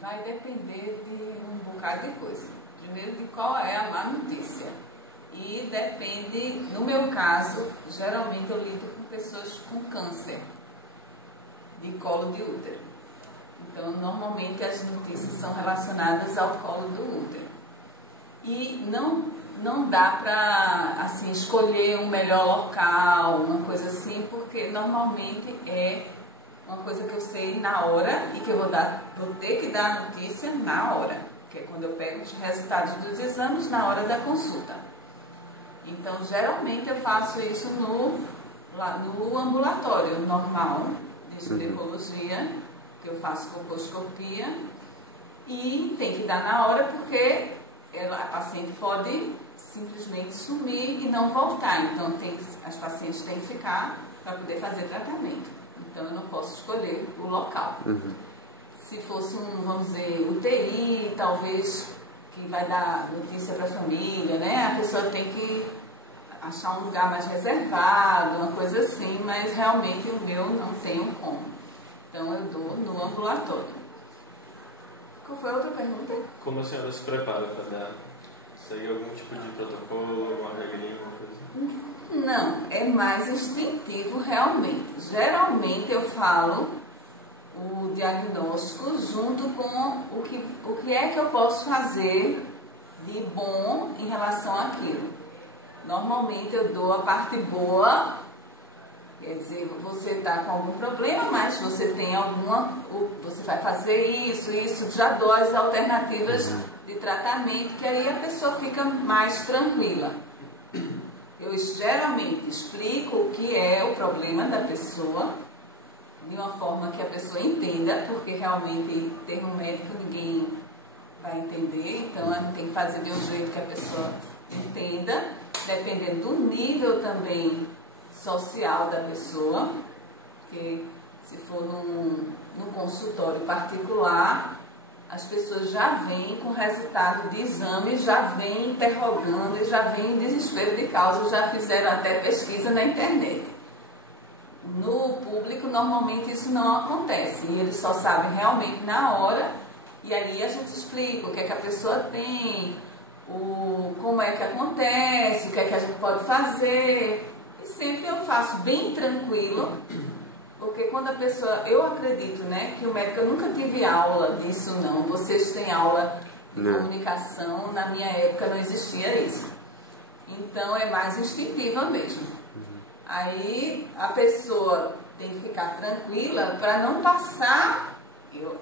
Vai depender de um bocado de coisa. Primeiro, de qual é a má notícia. E depende, no meu caso, geralmente eu lido com pessoas com câncer de colo de útero. Então, normalmente as notícias são relacionadas ao colo do útero. E não dá para assim, escolher um melhor local, uma coisa assim, porque normalmente é uma coisa que eu sei na hora e que eu vou ter que dar a notícia na hora, que é quando eu pego os resultados dos exames na hora da consulta. Então, geralmente eu faço isso no ambulatório normal de ginecologia, que eu faço colposcopia, e tem que dar na hora porque a paciente pode simplesmente sumir e não voltar. Então, as pacientes têm que ficar para poder fazer tratamento. Então, eu não posso escolher o local. Se fosse vamos dizer, UTI, talvez, que vai dar notícia para a família, né? A pessoa tem que achar um lugar mais reservado, uma coisa assim, mas realmente o meu não tenho como. Então, eu dou no ambulatório. Qual foi a outra pergunta? Como a senhora se prepara para dar? Segue algum tipo de protocolo, uma regrinha, alguma coisa? Não, é mais instintivo realmente. Geralmente eu falo o diagnóstico junto com o que é que eu posso fazer de bom em relação àquilo. Normalmente eu dou a parte boa, quer dizer, você está com algum problema, mas você tem você vai fazer isso, já dou as alternativas de tratamento, que aí a pessoa fica mais tranquila. Eu geralmente explico o que é o problema da pessoa, de uma forma que a pessoa entenda, porque realmente termo médico ninguém vai entender, então a gente tem que fazer de um jeito que a pessoa entenda, dependendo do nível também social da pessoa, porque se for num consultório particular, as pessoas já vêm com resultado de exame, já vêm interrogando, já vêm em desespero de causa, já fizeram até pesquisa na internet. No público, normalmente isso não acontece, e eles só sabem realmente na hora, e aí a gente explica o que é que a pessoa tem, como é que acontece, o que é que a gente pode fazer. E sempre eu faço bem tranquilo, porque quando a pessoa, eu acredito, né, que o médico, eu nunca tive aula disso não, vocês têm aula de comunicação, na minha época não existia isso. Então é mais instintiva mesmo. Aí a pessoa tem que ficar tranquila para não passar,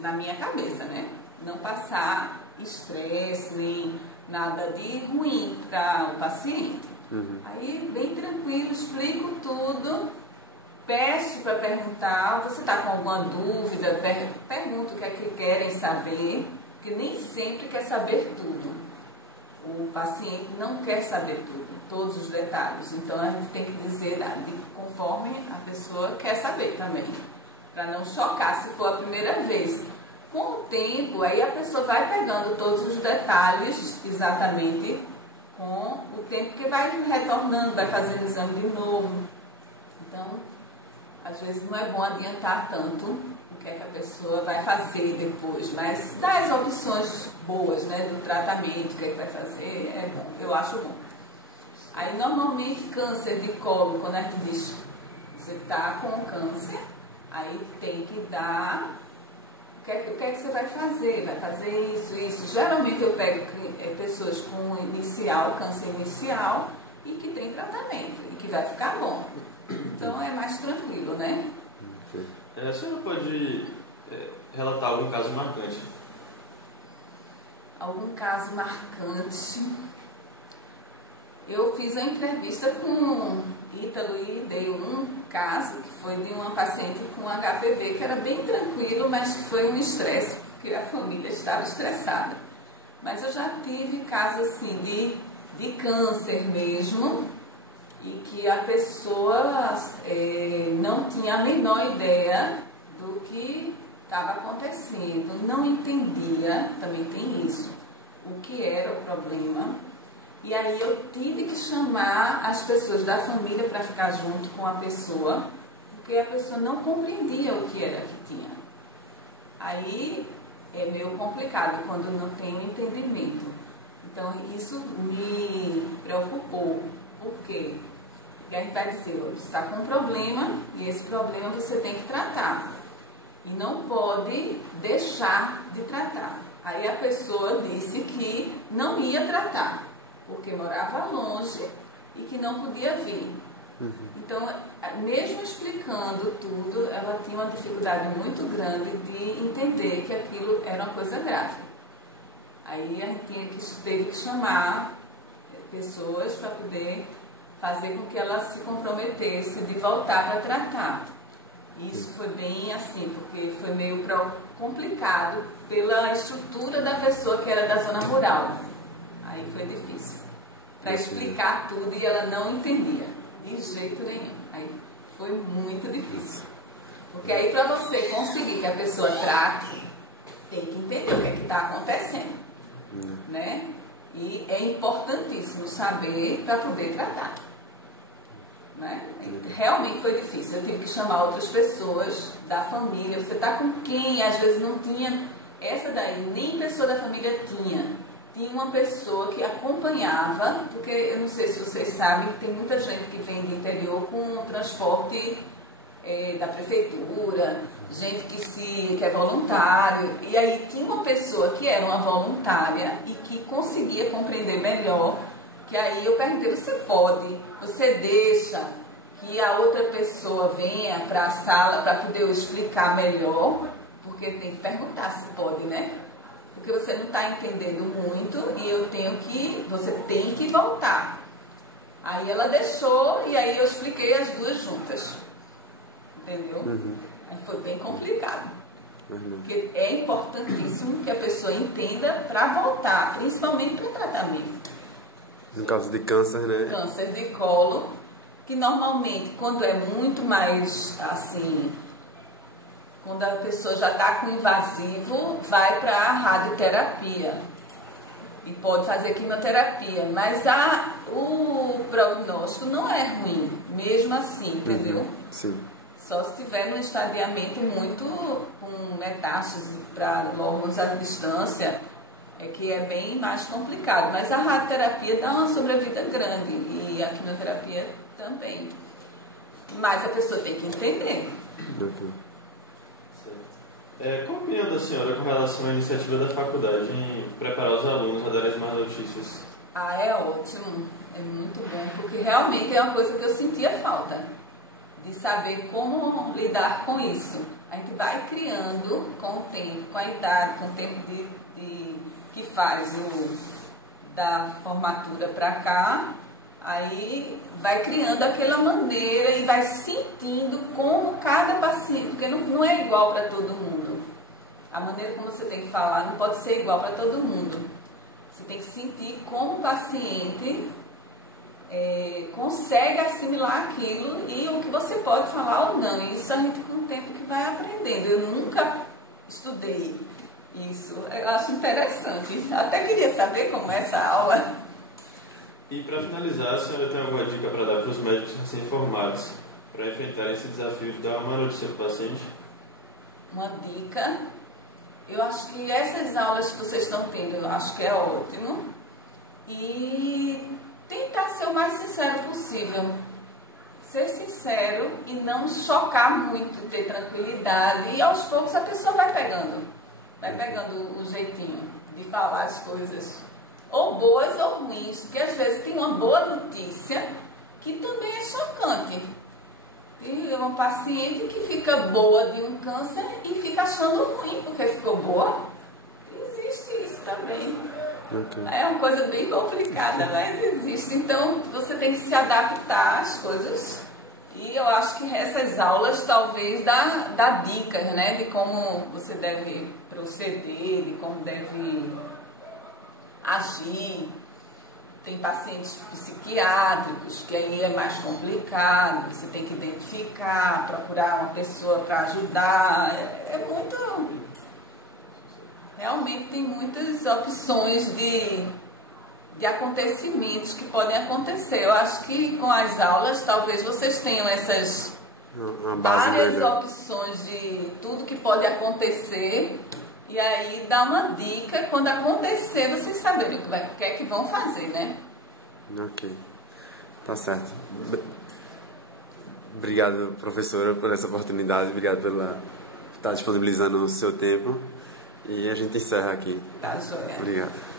na minha cabeça, né, não passar estresse nem nada de ruim para o paciente. Aí, bem tranquilo, explico tudo, peço para perguntar, você está com alguma dúvida, pergunto o que é que querem saber, porque nem sempre quer saber tudo. O paciente não quer saber tudo, todos os detalhes, então a gente tem que dizer conforme a pessoa quer saber também, para não chocar se for a primeira vez. Com o tempo, aí a pessoa vai pegando todos os detalhes exatamente com o tempo que vai retornando, vai fazendo exame de novo. Então, às vezes não é bom adiantar tanto o que é que a pessoa vai fazer depois, mas dá as opções boas, né, do tratamento, o que é que vai fazer, é bom, eu acho bom. Aí, normalmente, câncer de colo, quando a gente diz que você está com câncer, aí tem que dar... O que é que você vai fazer? Vai fazer isso. Geralmente eu pego pessoas com câncer inicial, e que tem tratamento, e que vai ficar bom. Então é mais tranquilo, né? A senhora pode relatar algum caso marcante? Algum caso marcante? Eu fiz uma entrevista com Ítalo e dei um caso que foi de uma paciente com HPV, que era bem tranquilo, mas que foi um estresse, porque a família estava estressada. Mas eu já tive casos assim de câncer mesmo, e que a pessoa não tinha a menor ideia do que estava acontecendo, não entendia, também tem isso, o que era o problema. E aí eu tive que chamar as pessoas da família para ficar junto com a pessoa, porque a pessoa não compreendia o que era que tinha. Aí é meio complicado quando não tem um entendimento. Então, isso me preocupou. Por quê? Porque a gente vai dizer, você está com um problema e esse problema você tem que tratar. E não pode deixar de tratar. Aí a pessoa disse que não ia tratar, porque morava longe e que não podia vir. Então, mesmo explicando tudo, ela tinha uma dificuldade muito grande de entender que aquilo era uma coisa grave. Aí a gente teve que chamar pessoas para poder fazer com que ela se comprometesse de voltar para tratar. Isso foi bem assim, porque foi meio complicado pela estrutura da pessoa que era da zona rural. Aí foi difícil. Para explicar tudo e ela não entendia, de jeito nenhum. Aí foi muito difícil. Porque aí para você conseguir que a pessoa trate, tem que entender o que é que está acontecendo. Né? E é importantíssimo saber para poder tratar. Né? Realmente foi difícil. Eu tive que chamar outras pessoas da família. Você está com quem? Às vezes não tinha. Essa daí, nem pessoa da família tinha. Tinha uma pessoa que acompanhava, porque eu não sei se vocês sabem que tem muita gente que vem do interior com transporte da prefeitura, gente que é voluntário. E aí tinha uma pessoa que era uma voluntária e que conseguia compreender melhor. Que aí eu perguntei, você deixa que a outra pessoa venha para a sala para poder eu explicar melhor? Porque tem que perguntar se pode, né? Porque você não está entendendo muito e você tem que voltar. Aí ela deixou e aí eu expliquei as duas juntas. Entendeu? Aí foi bem complicado. Porque é importantíssimo que a pessoa entenda para voltar, principalmente para tratamento. No caso de câncer, né? Câncer de colo, que normalmente, quando é muito mais assim, quando a pessoa já está com invasivo, vai para a radioterapia e pode fazer quimioterapia. Mas o prognóstico não é ruim, mesmo assim, entendeu? Sim. Só se tiver um estadiamento muito com metástase para órgãos à distância, é que é bem mais complicado. Mas a radioterapia dá uma sobrevida grande e a quimioterapia também. Mas a pessoa tem que entender. Qual a opinião da senhora com relação à iniciativa da faculdade em preparar os alunos a darem as más notícias? É ótimo, é muito bom, porque realmente é uma coisa que eu sentia falta, de saber como lidar com isso. A gente vai criando com o tempo, com a idade, com o tempo que faz da formatura para cá, aí vai criando aquela maneira e vai sentindo como cada paciente, porque não é igual para todo mundo. A maneira como você tem que falar não pode ser igual para todo mundo. Você tem que sentir como o paciente consegue assimilar aquilo e o que você pode falar ou não. Isso a gente com o tempo que vai aprendendo. Eu nunca estudei isso. Eu acho interessante. Até queria saber como é essa aula. E para finalizar, a senhora tem alguma dica para dar para os médicos recém-formados para enfrentar esse desafio de dar uma notícia para o paciente? Uma dica, eu acho que essas aulas que vocês estão tendo, eu acho que é ótimo. E tentar ser o mais sincero possível. Ser sincero e não chocar muito, ter tranquilidade. E aos poucos a pessoa vai pegando o jeitinho de falar as coisas. Ou boas ou ruins, porque às vezes tem uma boa notícia que também é chocante. Tem uma paciente que fica boa de um câncer e fica achando ruim porque ficou boa. Existe isso também. É uma coisa bem complicada, mas existe. Então você tem que se adaptar às coisas. E eu acho que essas aulas talvez dá dicas, né, de como você deve proceder, de como deve agir. Tem pacientes psiquiátricos, que aí é mais complicado, você tem que identificar, procurar uma pessoa para ajudar. Realmente tem muitas opções de acontecimentos que podem acontecer. Eu acho que com as aulas talvez vocês tenham essas várias opções de tudo que pode acontecer E aí dá uma dica, quando acontecer, vocês saberem o que é que vão fazer, né? Ok. Tá certo. Obrigado, professora, por essa oportunidade. Obrigado por estar disponibilizando o seu tempo. E a gente encerra aqui. Tá, joia. Obrigado.